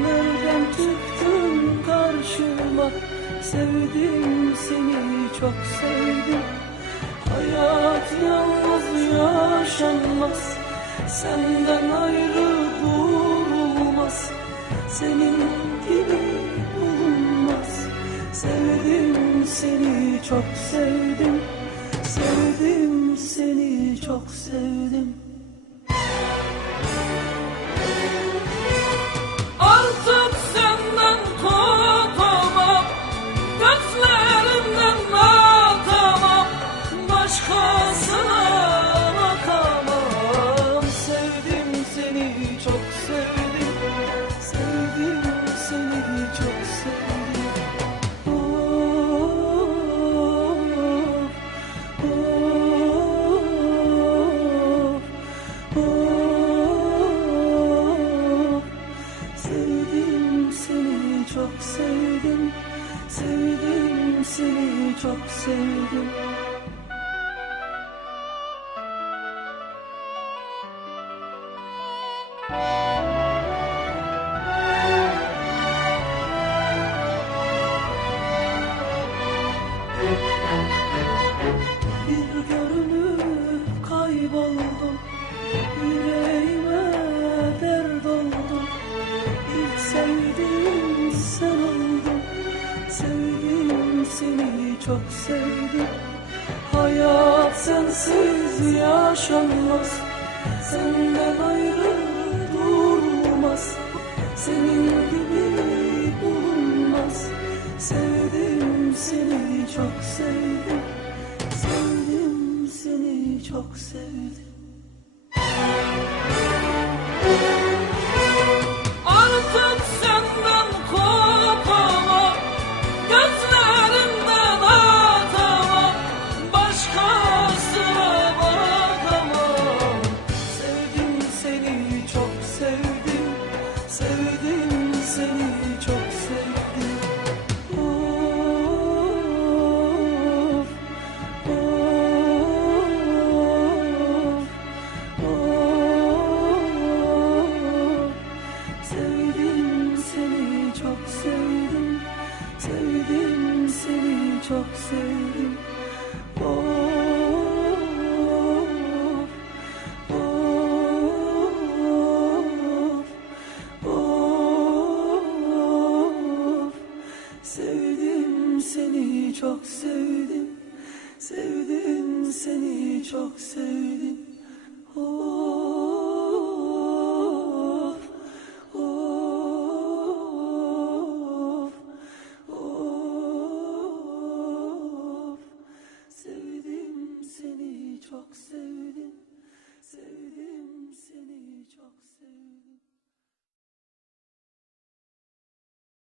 Nereden çıktın karşıma? Sevdim seni çok sevdim. Hayat yalnız yaşanmaz. Senden ayrı durulmaz. Senin gibi bulunmaz. Sevdim seni çok sevdim. Sevdim seni çok sevdim. Sevdim seni çok sevdim. Bir çok sevdim. Hayat sensiz yaşanmaz. Senden ayrı durmaz. Senin gibi bulunmaz. Sevdim seni çok sevdim. Sevdim seni çok sevdim Sevdim seni çok sevdim. Of, of, of. Sevdim seni çok sevdim. Sevdim seni çok sevdim çok sevdim. Sevdim seni çok sevdim